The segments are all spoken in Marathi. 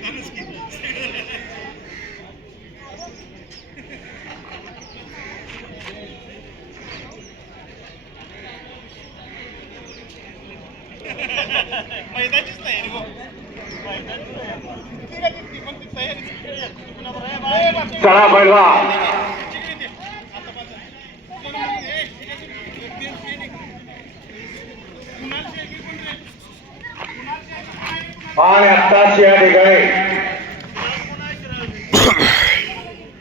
vamos que vamos. Mas dá de estéril, vô. Tira de ti, vamos de estéril. Caramba, vai lá. आणि आत्ताच या ठिकाणी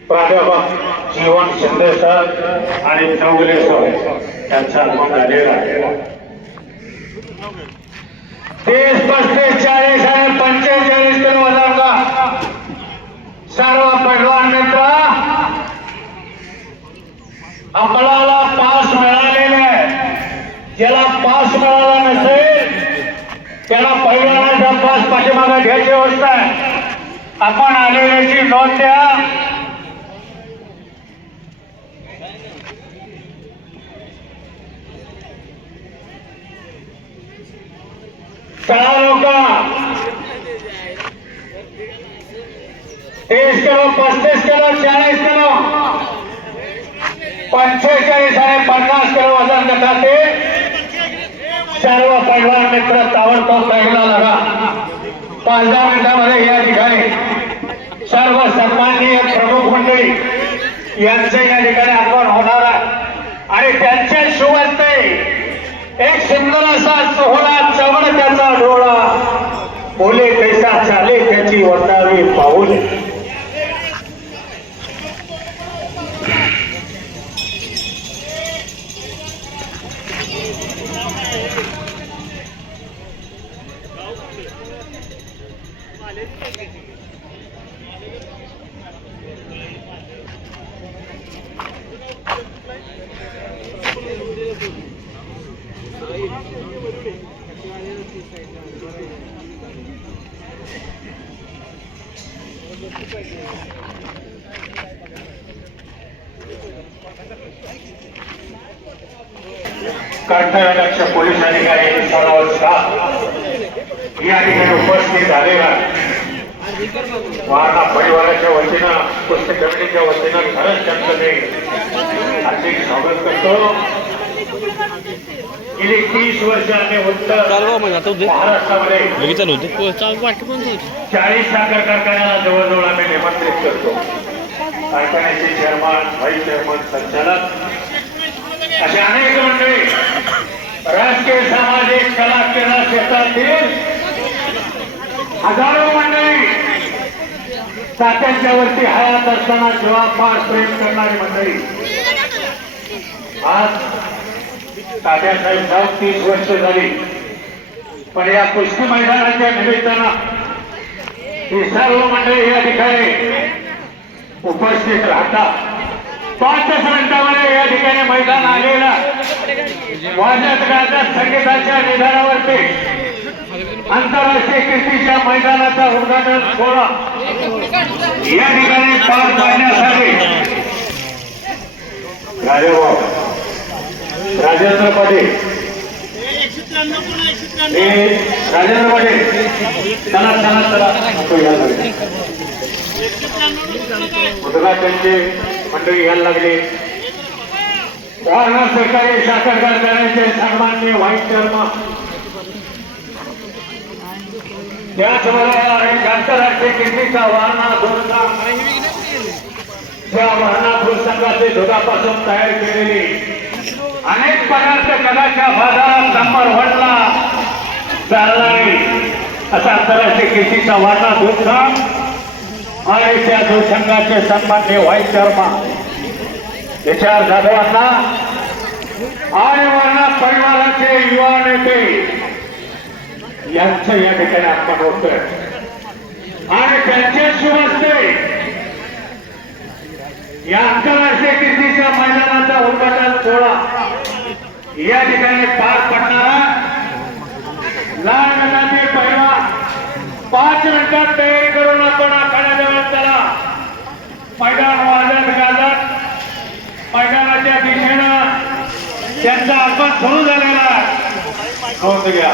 प्राध्यापक जीवन शिंदे सर आणि चौगले सर यांचा आगमन झालेला आहे. तीस पस्तीस चाळीस आणि पंचेचाळीस किलो वजा सर्व पैलवान मित्र आपल्याला पास मिळालेला आहे ज्याला पास मिळाला नसेल त्याला पहिला पाठीमागे घ्यायची अवस्था आहे. आपण आलेल्याची नोंद द्या. तीस किलो, पस्तीस किलो, चाळीस किलो. पंचेचाळीस आणि किलो वज़न गटातील सर्व पैलवान मित्र ताबडतोब पहिला पाच दहा मिनिटामध्ये या ठिकाणी सर्व सन्माननीय प्रमुख मंडळी यांचे या ठिकाणी आगमन होणार आहे. आणि त्यांच्या शुभ एक सुंदर असा सोहळा चवण त्याचा डोळा. बोले कैसा चाले त्याची वर्तावी पाऊले कर्तव्यदक्ष पोलीस अधिकारी सर्व स्टाफ या ठिकाणी उपस्थित झालेला आहे. परिवाराच्या वतीनं पुस्तक कमिटीच्या वतीनं खरंच त्यांचं मी अधिक स्वागत करतो गेली तीस उत्तर उद्या. महाराष्ट्रामध्ये. होते. चाळीस साखर कारखान्याला जवळजवळ आम्ही निमंत्रित करतो. कारखान्याचे चेअरमन व्हाईस चेअरमन संचालक. असे अनेक मंडळी राजकीय सामाजिक कला क्रीडा क्षेत्रातील हजारो मंडळी तात्यांच्या वरती हयात असताना जबाबदार प्रेम करणारी मंडळी. आज तात्यासाहेब जाऊन तीस वर्ष झाली. पण या कुस्ती मैदानाच्या निमित्तानं ही सर्व मंडळी या ठिकाणी उपस्थित राहतात. पाच मिनिटामध्ये या ठिकाणी मैदान आलेला वाजत संगीताच्या निधानावरती आंतरराष्ट्रीय कीर्तीच्या मैदानाचा उद्घाटन सोहळा या ठिकाणी पार पाडण्यासाठी. राजेभाऊ राजेंद्र पाटील हे राजेंद्र पाटील चला चला चला. नको यायला उद्घाटनचे मंडळी घ्यायला लागले. वारणा सरकारी साखर कारखान्याचे सन्मान्य व्हाईस चेअरमन त्याचबरोबर एक आंतरराष्ट्रीय कीर्तीचा वारणा धुरचा त्या वाहना पुस्तकाचे दुधापासून तयार केलेली अनेक पदार्थ कदाच्या बाजारात नंबर वनला चाललाय. असा आंतरराष्ट्रीय कीर्तीचा वाटा धुरचा आणि त्या दोषांगाचे सन्मान्य व्हाईस चेअरमन विचार जाधवांना आणि वर्णा परिवाराचे युवा नेते. यांचं या ठिकाणी आपण होतोय. आणि त्यांचे शुभस्ते या आंतरराष्ट्रीय कीर्तीच्या मैदानाचा उद्घाटन सोहळा या ठिकाणी पार पडणारा लाल गटाचे पहिला. पाच मिनिटात तयारी करून आपण आखाड्याजवळ चला. मैदान वाजत गाजत. मैदानाच्या दिशेनं त्यांचा आगमन सुरू झालेला आहे. हो, नोंद घ्या.